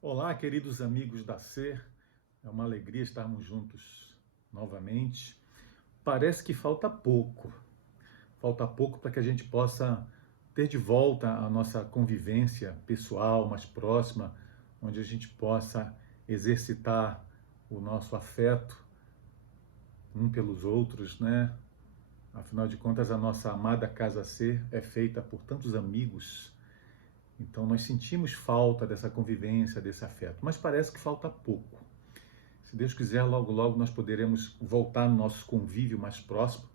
Olá, queridos amigos da Ser, é uma alegria estarmos juntos novamente. Parece que falta pouco para que a gente possa ter de volta a nossa convivência pessoal mais próxima, onde a gente possa exercitar o nosso afeto um pelos outros, né? Afinal de contas, a nossa amada Casa Ser é feita por tantos amigos. Então nós sentimos falta dessa convivência, desse afeto, mas parece que falta pouco. Se Deus quiser, logo logo nós poderemos voltar no nosso convívio mais próximo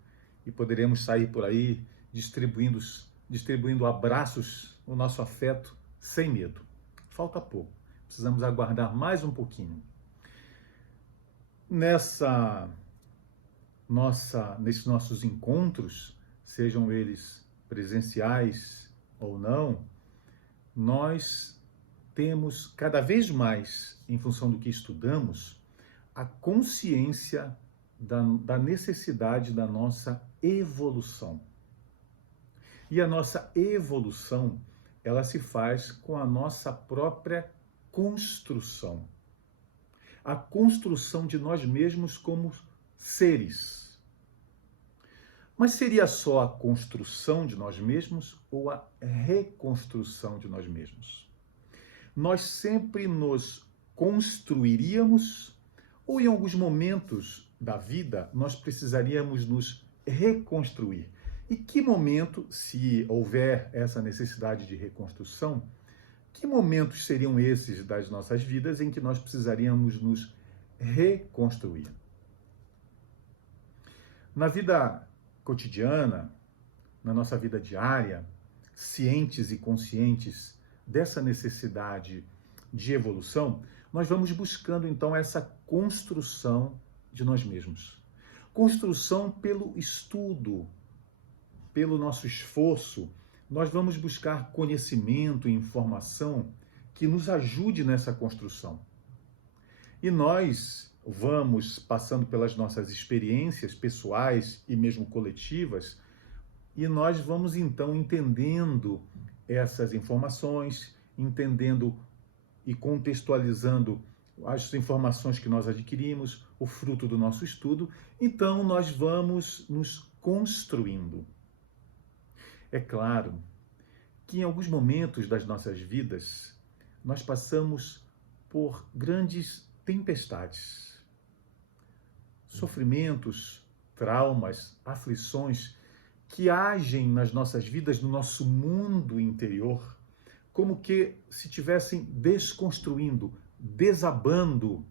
e poderemos sair por aí distribuindo abraços, o nosso afeto sem medo. Falta pouco. Precisamos aguardar mais um pouquinho. Nesses nossos encontros, sejam eles presenciais ou não, nós temos cada vez mais, em função do que estudamos, a consciência da necessidade da nossa evolução. E a nossa evolução, ela se faz com a nossa própria construção. A construção de nós mesmos como seres. Mas seria só a construção de nós mesmos ou a reconstrução de nós mesmos? Nós sempre nos construiríamos ou em alguns momentos da vida nós precisaríamos nos reconstruir? E que momento, se houver essa necessidade de reconstrução, que momentos seriam esses das nossas vidas em que nós precisaríamos nos reconstruir? Na vida cotidiana, na nossa vida diária, cientes e conscientes dessa necessidade de evolução, nós vamos buscando então essa construção de nós mesmos. Construção pelo estudo, pelo nosso esforço, nós vamos buscar conhecimento e informação que nos ajude nessa construção. E nós vamos passando pelas nossas experiências pessoais e mesmo coletivas, e nós vamos então entendendo essas informações, entendendo e contextualizando as informações que nós adquirimos, o fruto do nosso estudo, então nós vamos nos construindo. É claro que em alguns momentos das nossas vidas nós passamos por grandes tempestades, sofrimentos, traumas, aflições que agem nas nossas vidas, no nosso mundo interior, como que se estivessem desconstruindo, desabando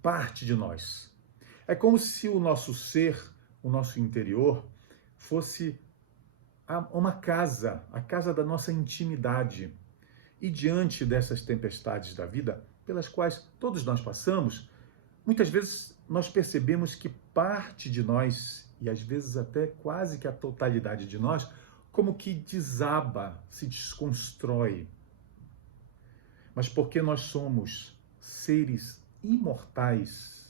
parte de nós. É como se o nosso ser, o nosso interior, fosse uma casa, a casa da nossa intimidade. E diante dessas tempestades da vida, pelas quais todos nós passamos, muitas vezes nós percebemos que parte de nós, e às vezes até quase que a totalidade de nós, como que desaba, se desconstrói. Mas porque nós somos seres imortais,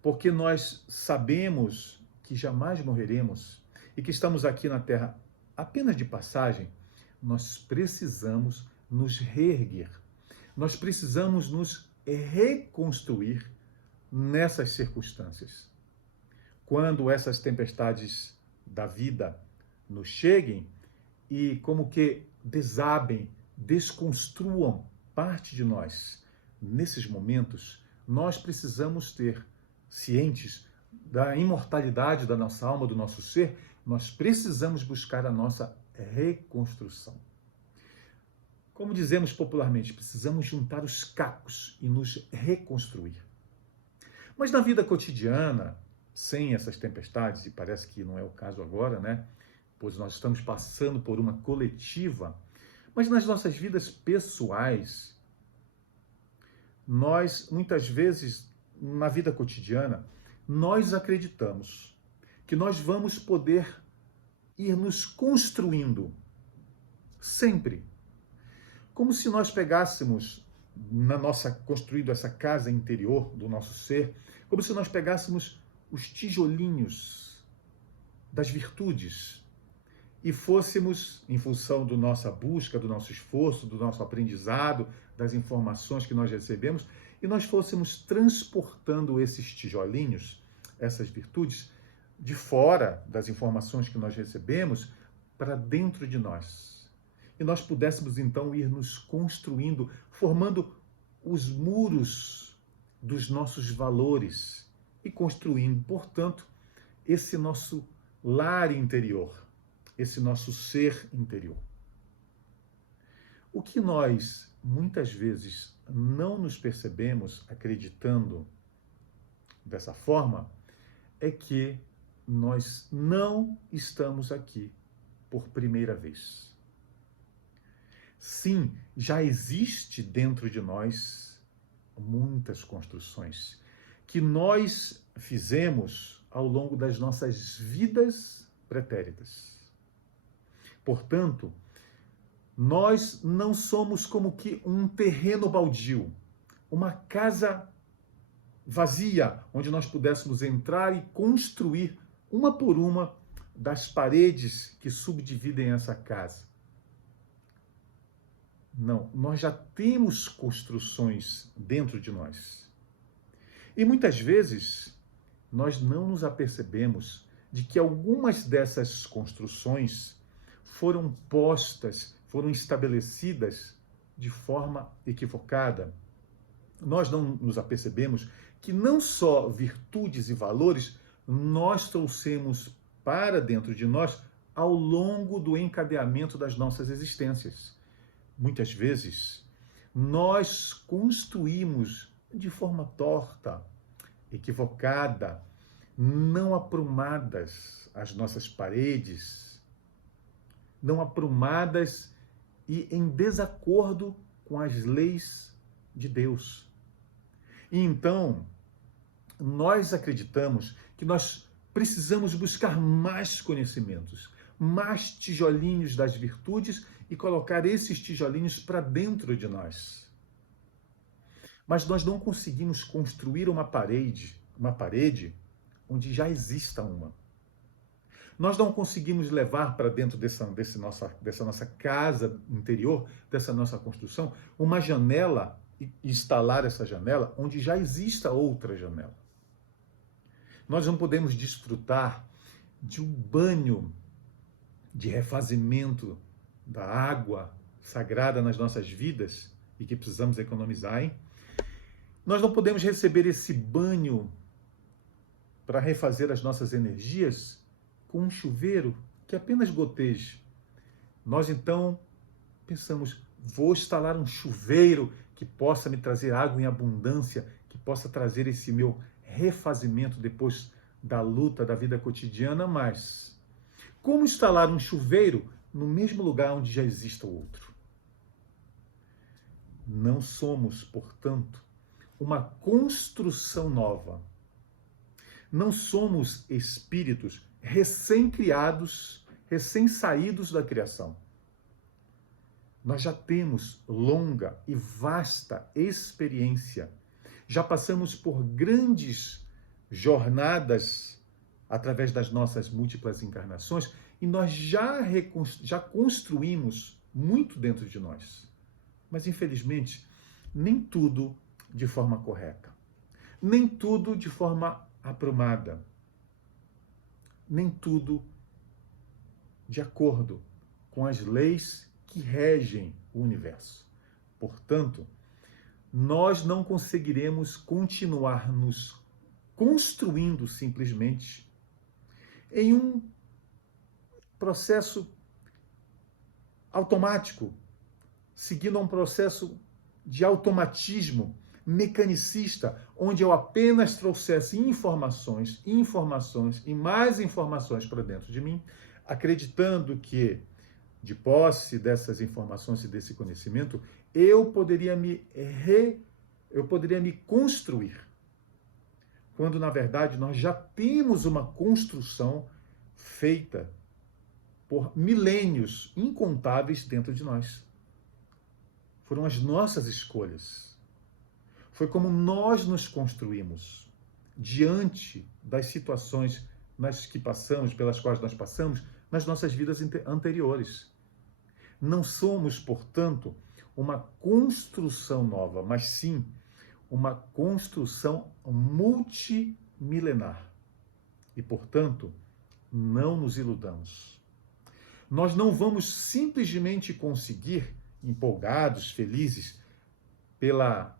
porque nós sabemos que jamais morreremos e que estamos aqui na Terra apenas de passagem, nós precisamos nos reerguer. Nós precisamos nos reconstruir nessas circunstâncias. Quando essas tempestades da vida nos cheguem e como que desabem, desconstruam parte de nós, nesses momentos, nós precisamos ter cientes da imortalidade da nossa alma, do nosso ser, nós precisamos buscar a nossa reconstrução. Como dizemos popularmente, precisamos juntar os cacos e nos reconstruir. Mas na vida cotidiana, sem essas tempestades, e parece que não é o caso agora, né? Pois nós estamos passando por uma coletiva, mas nas nossas vidas pessoais, nós, muitas vezes, na vida cotidiana, nós acreditamos que nós vamos poder ir nos construindo sempre. Como se nós pegássemos construindo essa casa interior do nosso ser, como se nós pegássemos os tijolinhos das virtudes e fôssemos, em função da nossa busca, do nosso esforço, do nosso aprendizado, das informações que nós recebemos, e nós fôssemos transportando esses tijolinhos, essas virtudes, de fora das informações que nós recebemos, para dentro de nós. E nós pudéssemos então ir nos construindo, formando os muros dos nossos valores e construindo, portanto, esse nosso lar interior, esse nosso ser interior. O que nós, muitas vezes, não nos percebemos acreditando dessa forma é que nós não estamos aqui por primeira vez. Sim, já existe dentro de nós muitas construções que nós fizemos ao longo das nossas vidas pretéritas. Portanto, nós não somos como que um terreno baldio, uma casa vazia, onde nós pudéssemos entrar e construir uma por uma das paredes que subdividem essa casa. Não, nós já temos construções dentro de nós. E muitas vezes nós não nos apercebemos de que algumas dessas construções foram postas, foram estabelecidas de forma equivocada. Nós não nos apercebemos que não só virtudes e valores nós trouxemos para dentro de nós ao longo do encadeamento das nossas existências. Muitas vezes, nós construímos de forma torta, equivocada, não aprumadas as nossas paredes, não aprumadas e em desacordo com as leis de Deus. E então, nós acreditamos que nós precisamos buscar mais conhecimentos, mais tijolinhos das virtudes e colocar esses tijolinhos para dentro de nós. Mas nós não conseguimos construir uma parede onde já exista uma. Nós não conseguimos levar para dentro dessa nossa casa interior, dessa nossa construção, uma janela e instalar essa janela onde já exista outra janela. Nós não podemos desfrutar de um banho de refazimento da água sagrada nas nossas vidas e que precisamos economizar, hein? Nós não podemos receber esse banho para refazer as nossas energias com um chuveiro que apenas goteje. Nós então pensamos, vou instalar um chuveiro que possa me trazer água em abundância, que possa trazer esse meu refazimento depois da luta da vida cotidiana, mas como instalar um chuveiro no mesmo lugar onde já exista o outro? Não somos, portanto, uma construção nova. Não somos espíritos recém-criados, recém-saídos da criação. Nós já temos longa e vasta experiência. Já passamos por grandes jornadas através das nossas múltiplas encarnações e nós já construímos muito dentro de nós. Mas, infelizmente, nem tudo de forma correta, nem tudo de forma aprumada, nem tudo de acordo com as leis que regem o universo. Portanto, nós não conseguiremos continuar nos construindo simplesmente em um processo automático, seguindo um processo de automatismo mecanicista, onde eu apenas trouxesse informações e mais informações para dentro de mim, acreditando que, de posse dessas informações e desse conhecimento, eu poderia me construir. Quando, na verdade, nós já temos uma construção feita por milênios incontáveis dentro de nós. Foram as nossas escolhas. Foi como nós nos construímos diante das situações nas que passamos, pelas quais nós passamos, nas nossas vidas anteriores. Não somos, portanto, uma construção nova, mas sim uma construção multimilenar. E, portanto, não nos iludamos. Nós não vamos simplesmente conseguir, empolgados, felizes, pela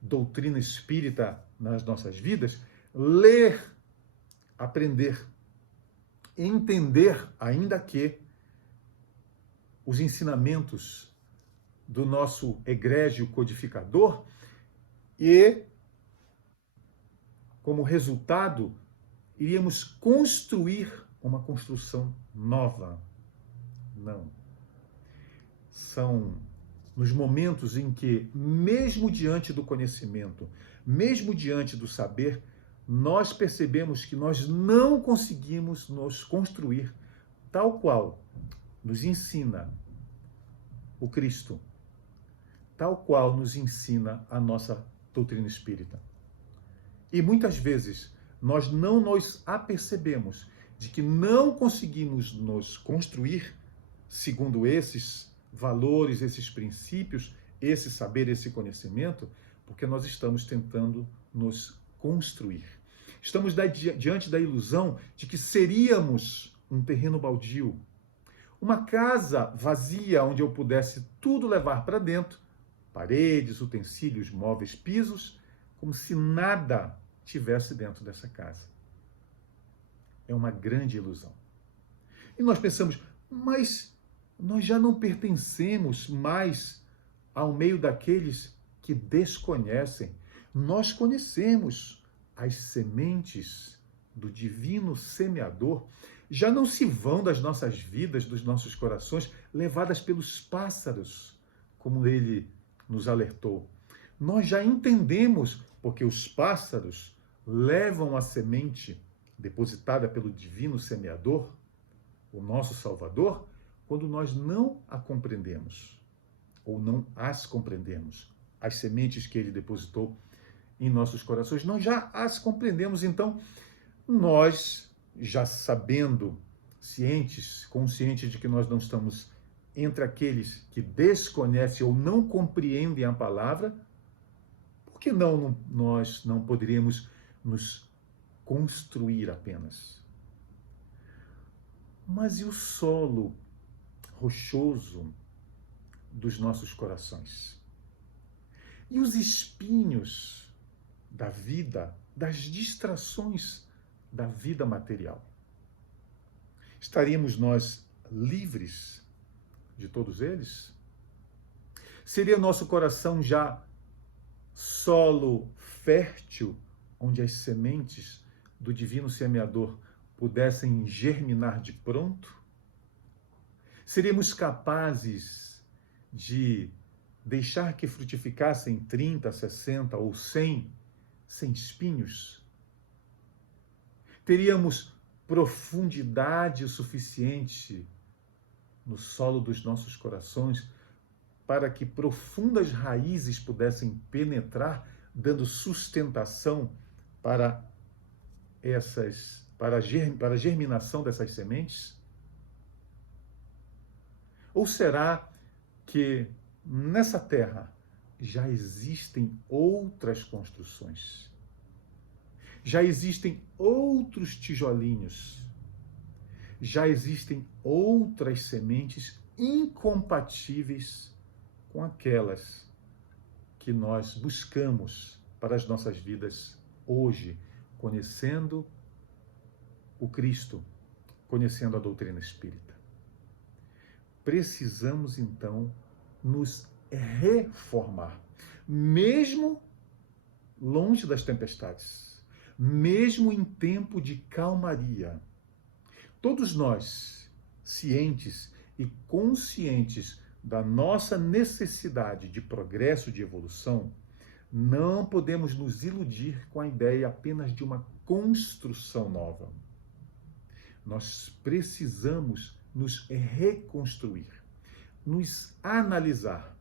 doutrina espírita nas nossas vidas, ler, aprender, entender, ainda que os ensinamentos do nosso egrégio codificador e, como resultado, iríamos construir uma construção nova. Não. São nos momentos em que, mesmo diante do conhecimento, mesmo diante do saber, nós percebemos que nós não conseguimos nos construir tal qual nos ensina o Cristo, tal qual nos ensina a nossa doutrina espírita. E muitas vezes nós não nos apercebemos de que não conseguimos nos construir segundo esses valores, esses princípios, esse saber, esse conhecimento, porque nós estamos tentando nos construir. Estamos diante da ilusão de que seríamos um terreno baldio, uma casa vazia onde eu pudesse tudo levar para dentro, paredes, utensílios, móveis, pisos, como se nada tivesse dentro dessa casa. É uma grande ilusão. E nós pensamos, mas nós já não pertencemos mais ao meio daqueles que desconhecem. Nós conhecemos as sementes do divino semeador, já não se vão das nossas vidas, dos nossos corações, levadas pelos pássaros, como ele nos alertou. Nós já entendemos, porque os pássaros levam a semente depositada pelo divino semeador, o nosso Salvador, quando nós não a compreendemos, ou não as compreendemos, as sementes que ele depositou em nossos corações, nós já as compreendemos. Então, nós, já sabendo, cientes, conscientes de que nós não estamos entre aqueles que desconhecem ou não compreendem a palavra, por que nós não poderíamos nos construir apenas? Mas e o solo rochoso dos nossos corações? E os espinhos da vida, das distrações da vida material? Estaríamos nós livres de todos eles? Seria nosso coração já solo fértil, onde as sementes do divino semeador pudessem germinar de pronto? Seríamos capazes de deixar que frutificassem 30, 60 ou 100 sem espinhos? Teríamos profundidade suficiente no solo dos nossos corações para que profundas raízes pudessem penetrar, dando sustentação para a germinação dessas sementes? Ou será que nessa terra já existem outras construções? Já existem outros tijolinhos? Já existem outras sementes incompatíveis com aquelas que nós buscamos para as nossas vidas hoje, conhecendo o Cristo, conhecendo a doutrina espírita? Precisamos, então, nos reformar, mesmo longe das tempestades, mesmo em tempo de calmaria. Todos nós, cientes e conscientes da nossa necessidade de progresso, de evolução, não podemos nos iludir com a ideia apenas de uma construção nova. Nós precisamos nos reconstruir, nos analisar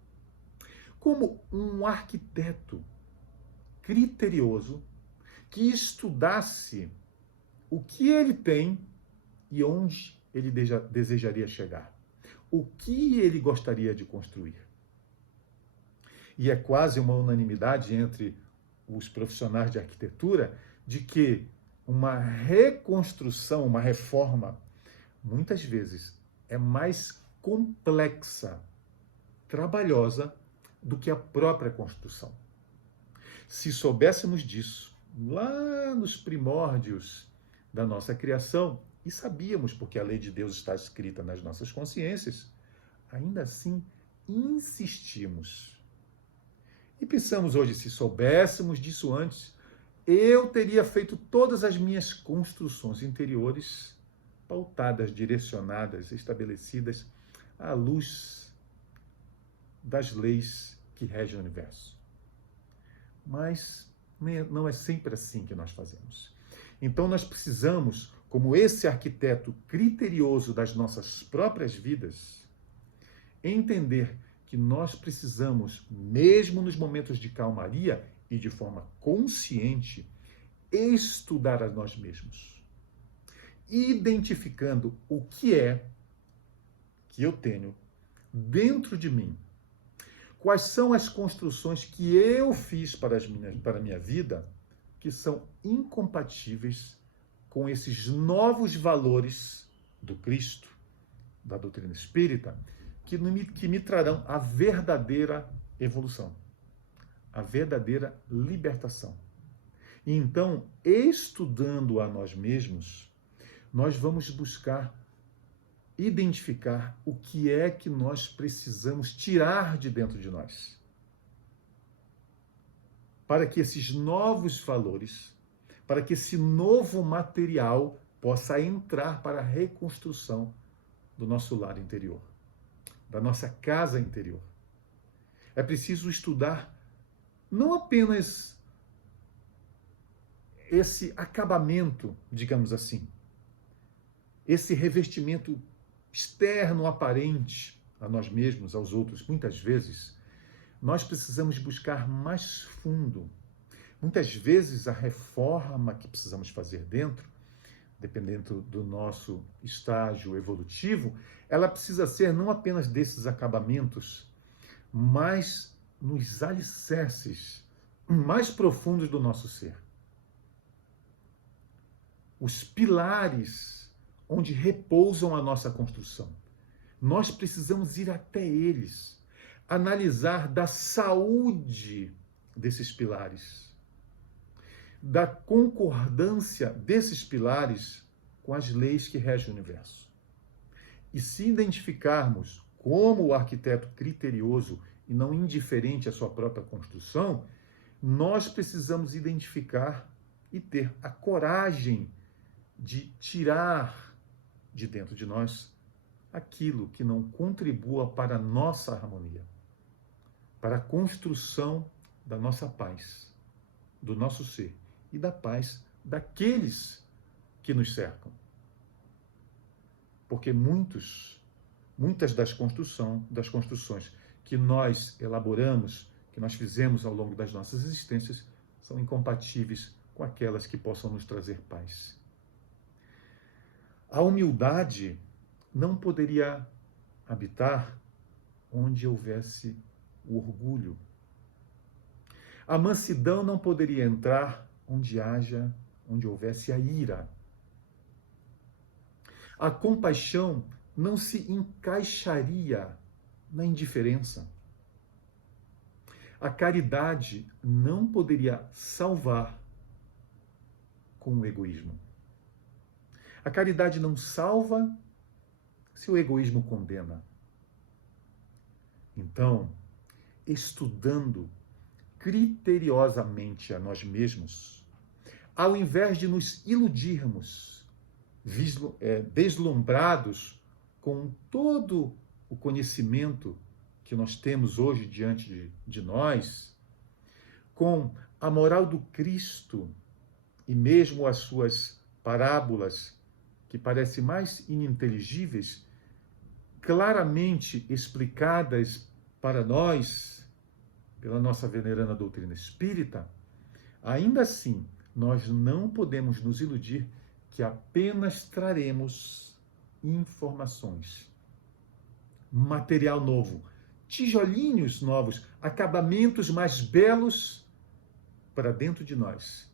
como um arquiteto criterioso que estudasse o que ele tem e onde ele desejaria chegar? O que ele gostaria de construir? E é quase uma unanimidade entre os profissionais de arquitetura de que uma reconstrução, uma reforma, muitas vezes é mais complexa, trabalhosa, do que a própria construção. Se soubéssemos disso lá nos primórdios da nossa criação, e sabíamos porque a lei de Deus está escrita nas nossas consciências, ainda assim insistimos. E pensamos hoje, se soubéssemos disso antes, eu teria feito todas as minhas construções interiores pautadas, direcionadas, estabelecidas à luz das leis que regem o universo. Mas não é sempre assim que nós fazemos. Então nós precisamos, como esse arquiteto criterioso das nossas próprias vidas, entender que nós precisamos, mesmo nos momentos de calmaria e de forma consciente, estudar a nós mesmos, identificando o que é que eu tenho dentro de mim. Quais são as construções que eu fiz para a minha vida que são incompatíveis com esses novos valores do Cristo, da doutrina espírita, que me trarão a verdadeira evolução, a verdadeira libertação. E então, estudando a nós mesmos, nós vamos buscar identificar o que é que nós precisamos tirar de dentro de nós, para que esses novos valores, para que esse novo material possa entrar para a reconstrução do nosso lar interior, da nossa casa interior. É preciso estudar não apenas esse acabamento, digamos assim, esse revestimento externo, aparente a nós mesmos, aos outros, muitas vezes, nós precisamos buscar mais fundo. Muitas vezes a reforma que precisamos fazer dentro, dependendo do nosso estágio evolutivo, ela precisa ser não apenas desses acabamentos, mas nos alicerces mais profundos do nosso ser. Os pilares onde repousam a nossa construção. Nós precisamos ir até eles, analisar da saúde desses pilares, da concordância desses pilares com as leis que regem o universo. E se identificarmos como o arquiteto criterioso e não indiferente à sua própria construção, nós precisamos identificar e ter a coragem de tirar de dentro de nós aquilo que não contribua para a nossa harmonia, para a construção da nossa paz, do nosso ser e da paz daqueles que nos cercam. Porque muitas das construções que nós elaboramos, que nós fizemos ao longo das nossas existências, são incompatíveis com aquelas que possam nos trazer paz. A humildade não poderia habitar onde houvesse o orgulho. A mansidão não poderia entrar onde houvesse a ira. A compaixão não se encaixaria na indiferença. A caridade não poderia salvar com o egoísmo. A caridade não salva se o egoísmo condena. Então, estudando criteriosamente a nós mesmos, ao invés de nos iludirmos, deslumbrados com todo o conhecimento que nós temos hoje diante de nós, com a moral do Cristo e mesmo as suas parábolas, que parecem mais ininteligíveis, claramente explicadas para nós pela nossa veneranda doutrina espírita, ainda assim, nós não podemos nos iludir que apenas traremos informações, material novo, tijolinhos novos, acabamentos mais belos para dentro de nós,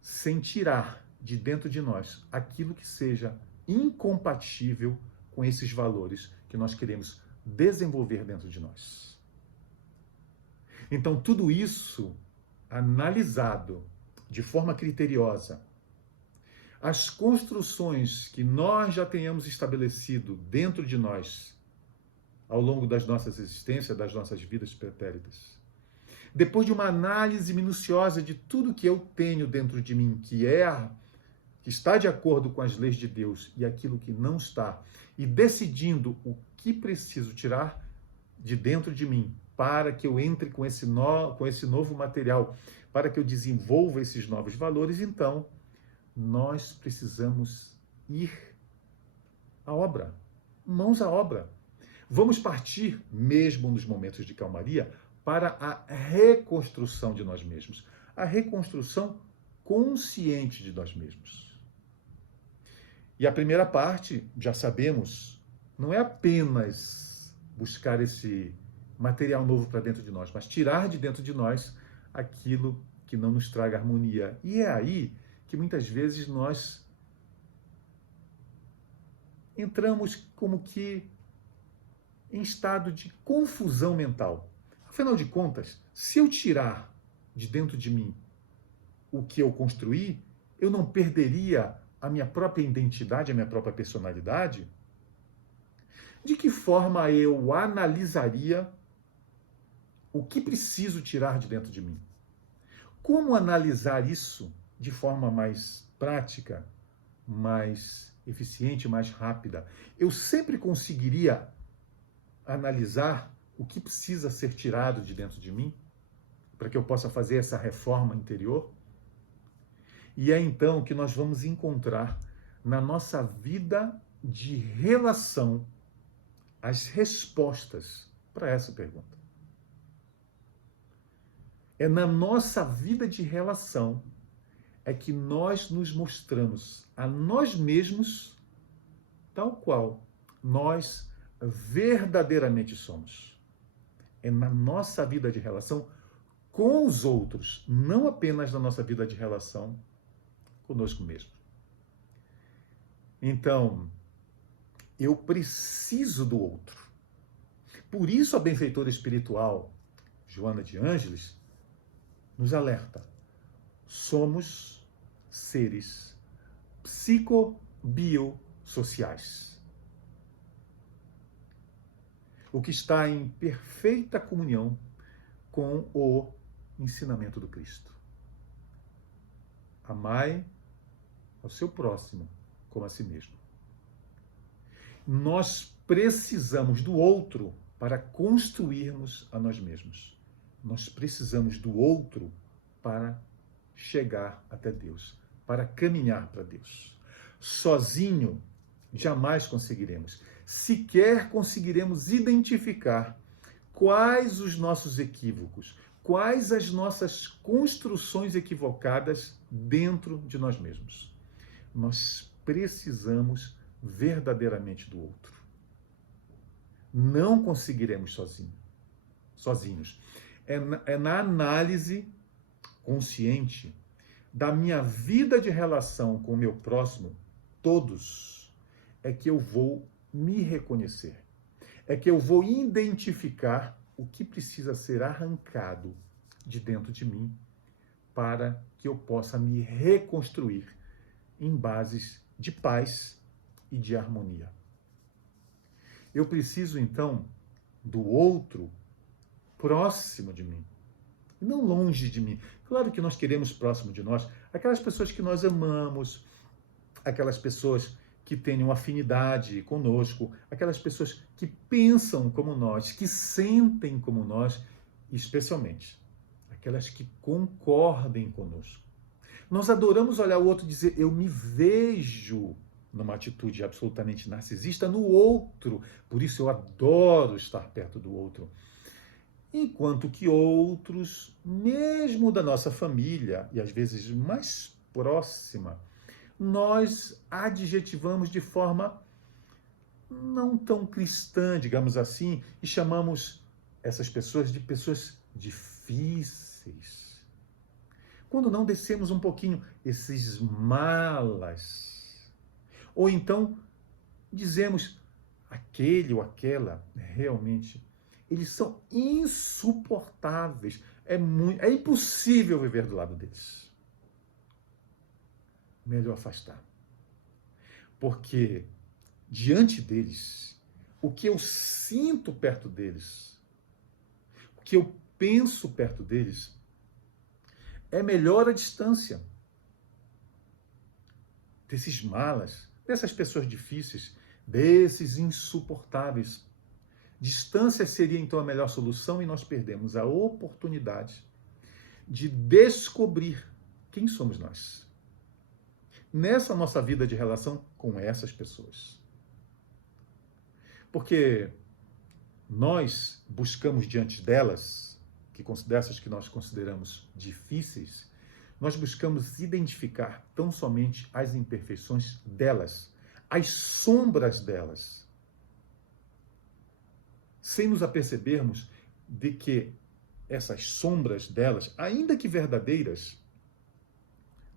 sem tirar de dentro de nós aquilo que seja incompatível com esses valores que nós queremos desenvolver dentro de nós. Então, tudo isso analisado de forma criteriosa, as construções que nós já tenhamos estabelecido dentro de nós ao longo das nossas existências, das nossas vidas pretéritas, depois de uma análise minuciosa de tudo que eu tenho dentro de mim, que está de acordo com as leis de Deus e aquilo que não está, e decidindo o que preciso tirar de dentro de mim para que eu entre com esse novo material, para que eu desenvolva esses novos valores, então nós precisamos ir à obra, mãos à obra. Vamos partir, mesmo nos momentos de calmaria, para a reconstrução de nós mesmos, a reconstrução consciente de nós mesmos. E a primeira parte, já sabemos, não é apenas buscar esse material novo para dentro de nós, mas tirar de dentro de nós aquilo que não nos traga harmonia. E é aí que muitas vezes nós entramos como que em estado de confusão mental. Afinal de contas, se eu tirar de dentro de mim o que eu construí, eu não perderia a minha própria identidade, a minha própria personalidade? De que forma eu analisaria o que preciso tirar de dentro de mim? Como analisar isso de forma mais prática, mais eficiente, mais rápida? Eu sempre conseguiria analisar o que precisa ser tirado de dentro de mim para que eu possa fazer essa reforma interior? E é então que nós vamos encontrar na nossa vida de relação as respostas para essa pergunta. É na nossa vida de relação é que nós nos mostramos a nós mesmos tal qual nós verdadeiramente somos. É na nossa vida de relação com os outros, não apenas na nossa vida de relação conosco mesmo. Então, eu preciso do outro. Por isso a benfeitora espiritual Joana de Ângeles nos alerta. Somos seres psicobiosociais. O que está em perfeita comunhão com o ensinamento do Cristo. Amai ao seu próximo como a si mesmo. Nós precisamos do outro para construirmos a nós mesmos. Nós precisamos do outro para chegar até Deus, para caminhar para Deus. Sozinho, jamais conseguiremos. Sequer conseguiremos identificar quais os nossos equívocos, quais as nossas construções equivocadas dentro de nós mesmos. Nós precisamos verdadeiramente do outro. Não conseguiremos sozinhos. É na análise consciente da minha vida de relação com o meu próximo, todos, é que eu vou me reconhecer. É que eu vou identificar o que precisa ser arrancado de dentro de mim para que eu possa me reconstruir em bases de paz e de harmonia. Eu preciso, então, do outro próximo de mim, e não longe de mim. Claro que nós queremos próximo de nós aquelas pessoas que nós amamos, aquelas pessoas que tenham afinidade conosco, aquelas pessoas que pensam como nós, que sentem como nós, e especialmente aquelas que concordem conosco. Nós adoramos olhar o outro e dizer, eu me vejo numa atitude absolutamente narcisista no outro, por isso eu adoro estar perto do outro. Enquanto que outros, mesmo da nossa família, e às vezes mais próxima, nós adjetivamos de forma não tão cristã, digamos assim, e chamamos essas pessoas de pessoas difíceis. Quando não descemos um pouquinho, esses malas. Ou então dizemos, aquele ou aquela, realmente, eles são insuportáveis. É impossível viver do lado deles. Melhor afastar. Porque diante deles, o que eu sinto perto deles, o que eu penso perto deles, é melhor a distância. Desses malas, dessas pessoas difíceis, desses insuportáveis. Distância seria então a melhor solução e nós perdemos a oportunidade de descobrir quem somos nós. Nessa nossa vida de relação com essas pessoas. Porque nós buscamos diante delas, dessas que nós consideramos difíceis, nós buscamos identificar tão somente as imperfeições delas, as sombras delas, sem nos apercebermos de que essas sombras delas, ainda que verdadeiras,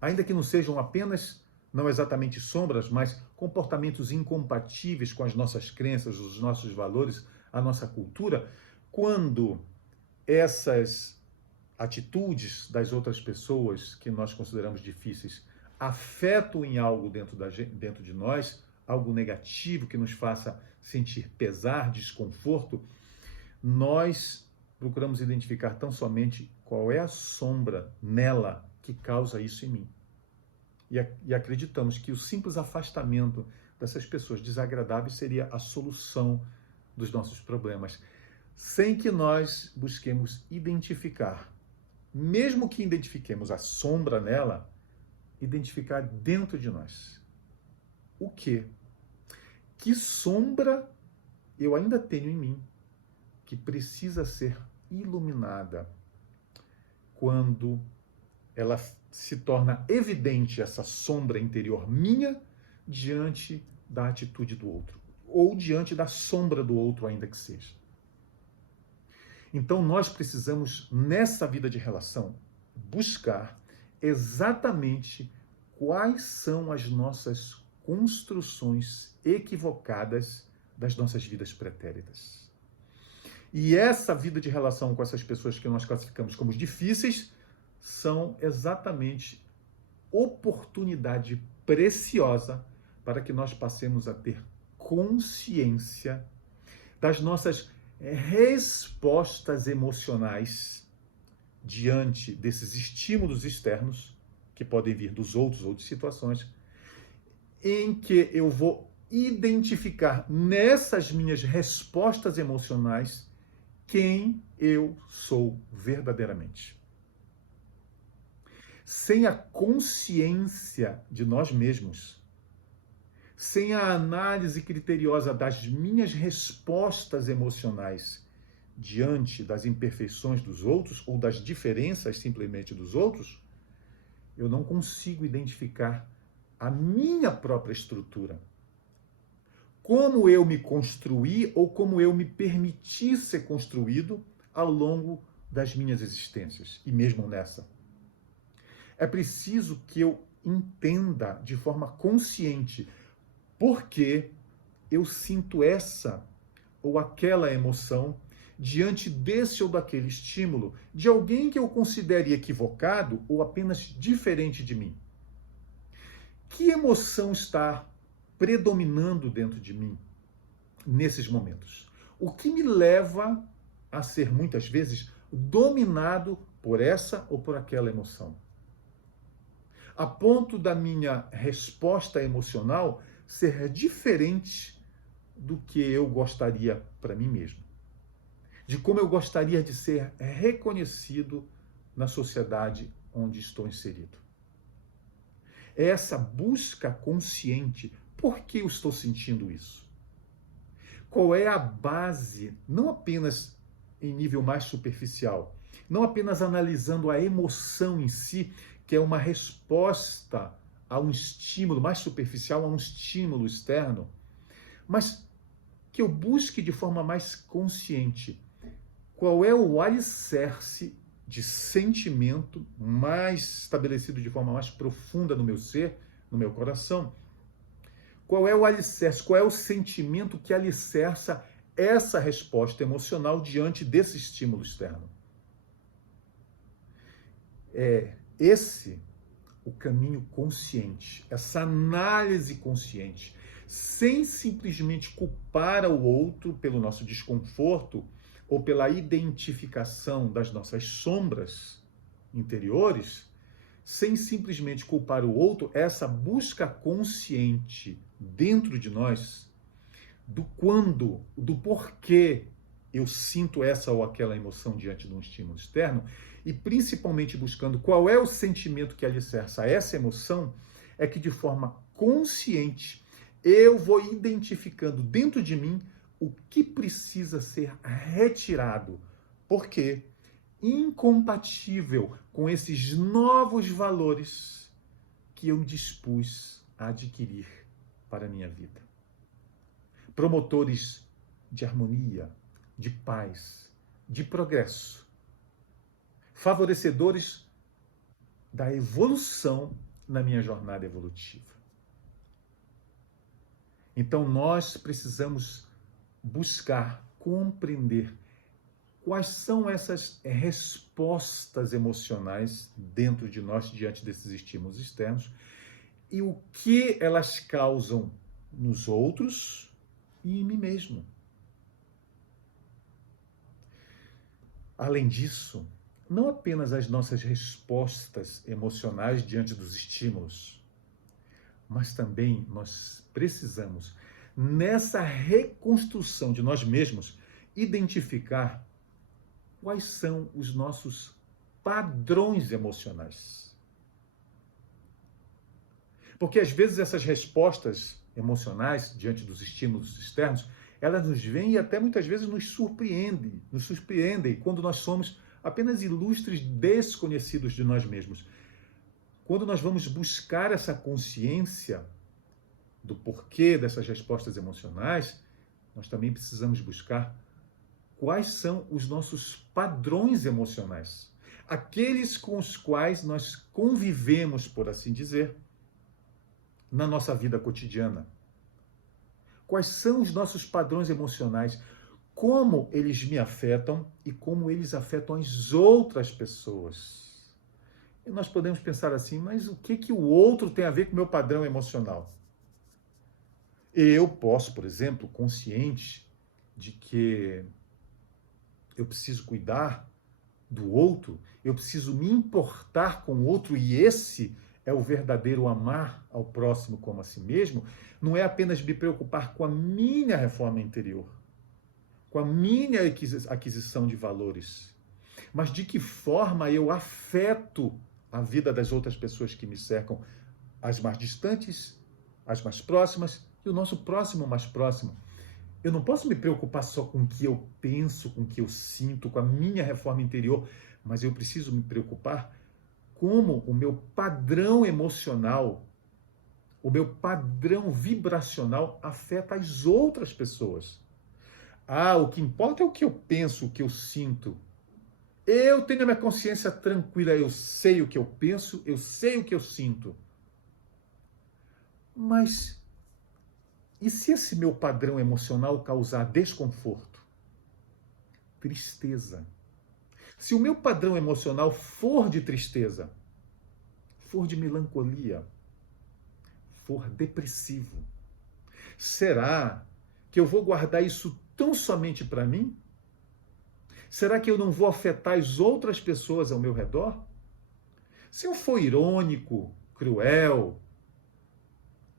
ainda que não sejam apenas, não exatamente sombras, mas comportamentos incompatíveis com as nossas crenças, os nossos valores, a nossa cultura, quando essas atitudes das outras pessoas que nós consideramos difíceis afetam em algo dentro de nós, algo negativo que nos faça sentir pesar, desconforto, nós procuramos identificar tão somente qual é a sombra nela que causa isso em mim. E acreditamos que o simples afastamento dessas pessoas desagradáveis seria a solução dos nossos problemas, sem que nós busquemos identificar, mesmo que identifiquemos a sombra nela, identificar dentro de nós. O quê? Que sombra eu ainda tenho em mim, que precisa ser iluminada quando ela se torna evidente, essa sombra interior minha, diante da atitude do outro, ou diante da sombra do outro, ainda que seja. Então nós precisamos, nessa vida de relação, buscar exatamente quais são as nossas construções equivocadas das nossas vidas pretéritas. E essa vida de relação com essas pessoas que nós classificamos como difíceis são exatamente oportunidade preciosa para que nós passemos a ter consciência das nossas respostas emocionais diante desses estímulos externos que podem vir dos outros ou de situações em que eu vou identificar nessas minhas respostas emocionais quem eu sou verdadeiramente. Sem a consciência de nós mesmos, sem a análise criteriosa das minhas respostas emocionais diante das imperfeições dos outros ou das diferenças simplesmente dos outros, eu não consigo identificar a minha própria estrutura. Como eu me construí ou como eu me permiti ser construído ao longo das minhas existências, e mesmo nessa. É preciso que eu entenda de forma consciente por que eu sinto essa ou aquela emoção diante desse ou daquele estímulo de alguém que eu considere equivocado ou apenas diferente de mim. Que emoção está predominando dentro de mim nesses momentos? O que me leva a ser muitas vezes dominado por essa ou por aquela emoção? A ponto da minha resposta emocional ser diferente do que eu gostaria para mim mesmo. De como eu gostaria de ser reconhecido na sociedade onde estou inserido. É essa busca consciente. Por que eu estou sentindo isso? Qual é a base, não apenas em nível mais superficial, não apenas analisando a emoção em si, que é uma resposta a um estímulo mais superficial, a um estímulo externo, mas que eu busque de forma mais consciente qual é o alicerce de sentimento mais estabelecido de forma mais profunda no meu ser, no meu coração. Qual é o alicerce, qual é o sentimento que alicerça essa resposta emocional diante desse estímulo externo? É esse o caminho consciente, essa análise consciente, sem simplesmente culpar o outro pelo nosso desconforto ou pela identificação das nossas sombras interiores, sem simplesmente culpar o outro, essa busca consciente dentro de nós do quando, do porquê eu sinto essa ou aquela emoção diante de um estímulo externo, e principalmente buscando qual é o sentimento que alicerça essa emoção, é que de forma consciente eu vou identificando dentro de mim o que precisa ser retirado, porque incompatível com esses novos valores que eu me dispus a adquirir para a minha vida. Promotores de harmonia, de paz, de progresso, favorecedores da evolução na minha jornada evolutiva. Então nós precisamos buscar compreender quais são essas respostas emocionais dentro de nós diante desses estímulos externos e o que elas causam nos outros e em mim mesmo. Além disso, não apenas as nossas respostas emocionais diante dos estímulos, mas também nós precisamos, nessa reconstrução de nós mesmos, identificar quais são os nossos padrões emocionais. Porque às vezes essas respostas emocionais diante dos estímulos externos, elas nos vêm e até muitas vezes nos surpreendem quando nós somos apenas ilustres desconhecidos de nós mesmos. Quando nós vamos buscar essa consciência do porquê dessas respostas emocionais, nós também precisamos buscar quais são os nossos padrões emocionais, aqueles com os quais nós convivemos, por assim dizer, na nossa vida cotidiana. Quais são os nossos padrões emocionais, como eles me afetam e como eles afetam as outras pessoas. E nós podemos pensar assim, mas o que o outro tem a ver com o meu padrão emocional? Eu posso, por exemplo, consciente de que eu preciso cuidar do outro, eu preciso me importar com o outro, e esse é o verdadeiro amar ao próximo como a si mesmo, não é apenas me preocupar com a minha reforma interior, com a minha aquisição de valores, mas de que forma eu afeto a vida das outras pessoas que me cercam, as mais distantes, as mais próximas e o nosso próximo mais próximo. Eu não posso me preocupar só com o que eu penso, com o que eu sinto, com a minha reforma interior, mas eu preciso me preocupar como o meu padrão emocional, o meu padrão vibracional afeta as outras pessoas. O que importa é o que eu penso, o que eu sinto. Eu tenho a minha consciência tranquila, eu sei o que eu penso, eu sei o que eu sinto. Mas e se esse meu padrão emocional causar desconforto, tristeza? Se o meu padrão emocional for de tristeza, for de melancolia, for depressivo, será que eu vou guardar isso tão somente para mim? Será que eu não vou afetar as outras pessoas ao meu redor? Se eu for irônico, cruel,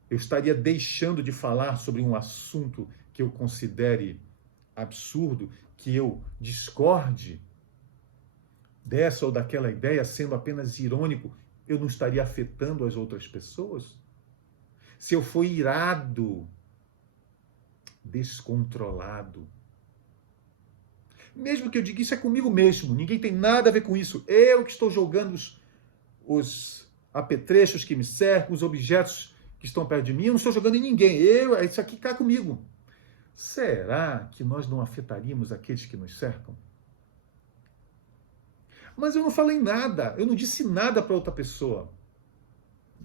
eu estaria deixando de falar sobre um assunto que eu considere absurdo, que eu discorde dessa ou daquela ideia, sendo apenas irônico, eu não estaria afetando as outras pessoas? Se eu for irado, descontrolado, mesmo que eu diga isso é comigo mesmo, ninguém tem nada a ver com isso, eu que estou jogando apetrechos que me cercam, os objetos que estão perto de mim, eu não estou jogando em ninguém. Isso aqui cai comigo. Será que nós não afetaríamos aqueles que nos cercam? Mas eu não falei nada, eu não disse nada para outra pessoa.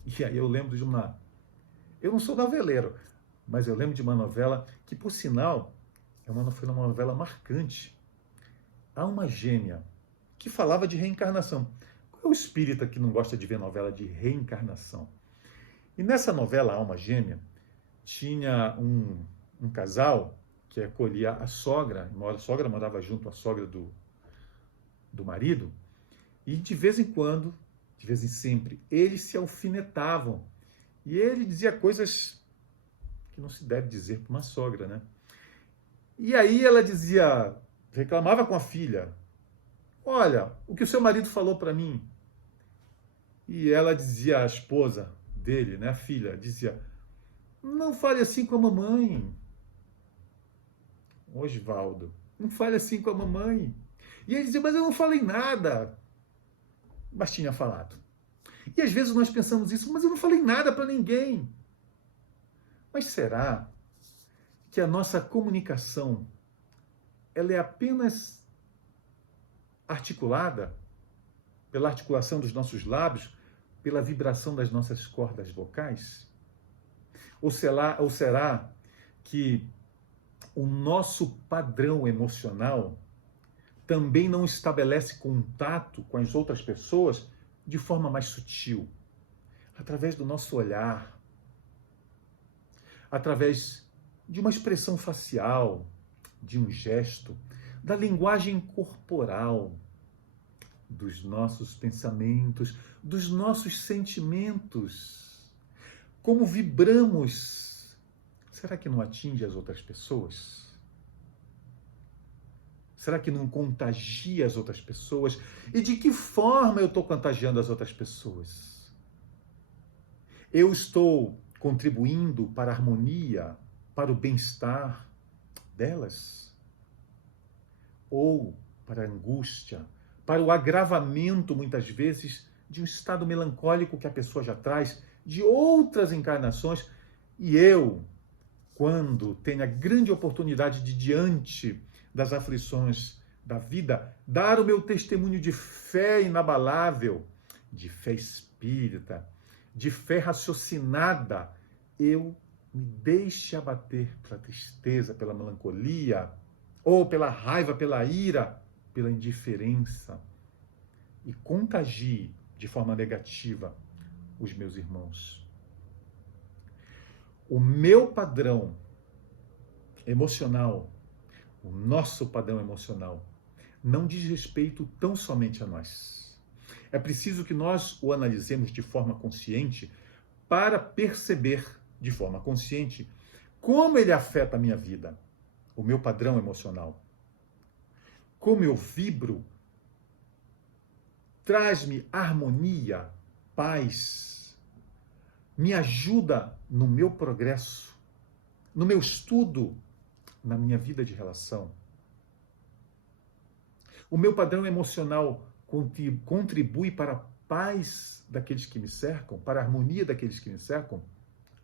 E aí eu lembro de uma... Eu não sou noveleiro, mas eu lembro de uma novela que, por sinal, foi uma novela marcante. Há uma gêmea que falava de reencarnação. Qual é o espírita que não gosta de ver novela de reencarnação? E nessa novela, Alma Gêmea, tinha um casal que acolhia a sogra, a sogra morava junto à sogra do marido, e de vez em quando, de vez em sempre, eles se alfinetavam. E ele dizia coisas que não se deve dizer para uma sogra, né? E aí ela dizia, reclamava com a filha, olha, o que o seu marido falou para mim. E ela dizia, a esposa dele, né, a filha, dizia, não fale assim com a mamãe. Osvaldo, não fale assim com a mamãe. E ele dizia, mas eu não falei nada. Mas tinha falado. E às vezes nós pensamos isso, mas eu não falei nada para ninguém. Mas será que a nossa comunicação ela é apenas articulada pela articulação dos nossos lábios, pela vibração das nossas cordas vocais? Ou será que o nosso padrão emocional também não estabelece contato com as outras pessoas de forma mais sutil, através do nosso olhar, através de uma expressão facial, de um gesto, da linguagem corporal, dos nossos pensamentos, dos nossos sentimentos. Como vibramos? Será que não atinge as outras pessoas? Será que não contagia as outras pessoas? E de que forma eu estou contagiando as outras pessoas? Eu estou contribuindo para a harmonia, para o bem-estar delas? Ou para a angústia, para o agravamento, muitas vezes, de um estado melancólico que a pessoa já traz de outras encarnações? E eu, quando tenho a grande oportunidade de, diante das aflições da vida, dar o meu testemunho de fé inabalável, de fé espírita, de fé raciocinada, eu me deixe abater pela tristeza, pela melancolia, ou pela raiva, pela ira, pela indiferença, e contagie de forma negativa os meus irmãos. O meu padrão emocional, o nosso padrão emocional, não diz respeito tão somente a nós. É preciso que nós o analisemos de forma consciente para perceber de forma consciente como ele afeta a minha vida, o meu padrão emocional. Como eu vibro, traz-me harmonia, paz, me ajuda no meu progresso, no meu estudo, na minha vida de relação. O meu padrão emocional contribui para a paz daqueles que me cercam, para a harmonia daqueles que me cercam,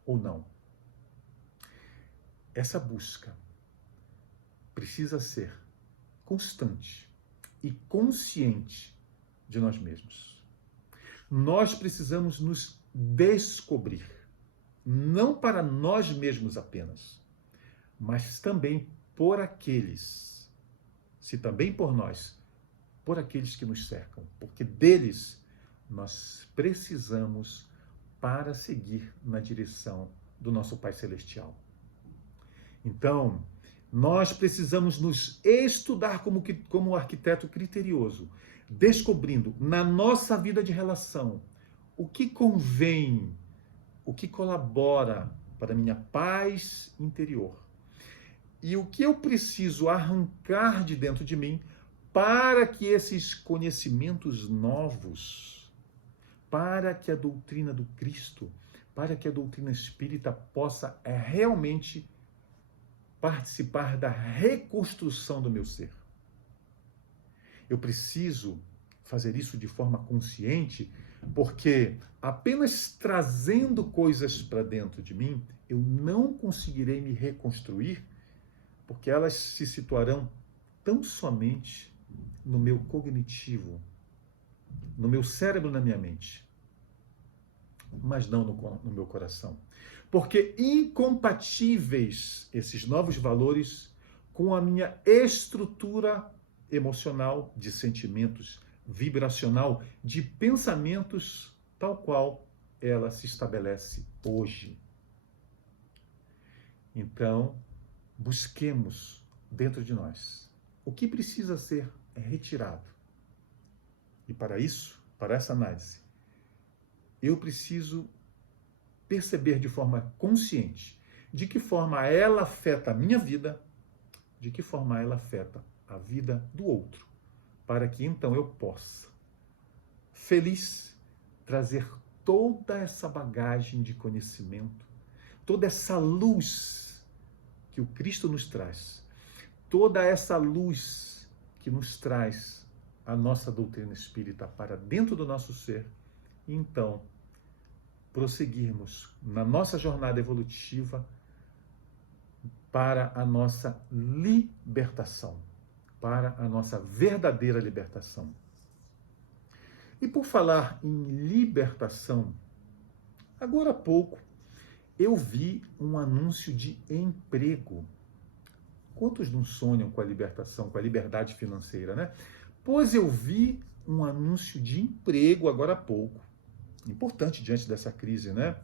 ou não? Essa busca precisa ser constante e consciente de nós mesmos. Nós precisamos nos descobrir, não para nós mesmos apenas, mas também por aqueles, se também por nós, por aqueles que nos cercam, porque deles nós precisamos para seguir na direção do nosso Pai Celestial. Então, nós precisamos nos estudar como arquiteto criterioso, descobrindo na nossa vida de relação o que convém, o que colabora para a minha paz interior e o que eu preciso arrancar de dentro de mim para que esses conhecimentos novos, para que a doutrina do Cristo, para que a doutrina espírita possa realmente participar da reconstrução do meu ser. Eu preciso fazer isso de forma consciente, porque apenas trazendo coisas para dentro de mim, eu não conseguirei me reconstruir, porque elas se situarão tão somente no meu cognitivo, no meu cérebro, na minha mente, mas não no meu coração. Porque incompatíveis esses novos valores com a minha estrutura emocional, de sentimentos, vibracional, de pensamentos, tal qual ela se estabelece hoje. Então, busquemos dentro de nós o que precisa ser retirado. E para isso, para essa análise, eu preciso perceber de forma consciente de que forma ela afeta a minha vida, de que forma ela afeta a vida do outro, para que então eu possa, feliz, trazer toda essa bagagem de conhecimento, toda essa luz que o Cristo nos traz, toda essa luz que nos traz a nossa doutrina espírita para dentro do nosso ser, e então prosseguirmos na nossa jornada evolutiva para a nossa libertação, para a nossa verdadeira libertação. E por falar em libertação, agora há pouco eu vi um anúncio de emprego. Quantos não sonham com a libertação, com a liberdade financeira, né? Pois eu vi um anúncio de emprego agora há pouco, importante diante dessa crise, né?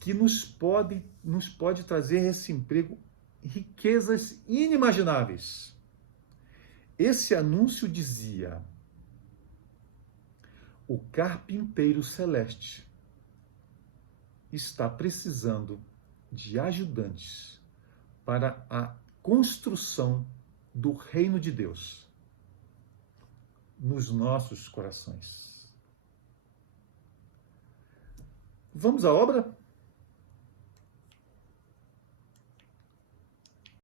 Que nos pode trazer esse emprego riquezas inimagináveis. Esse anúncio dizia: o carpinteiro celeste está precisando de ajudantes para a construção do reino de Deus nos nossos corações. Vamos à obra?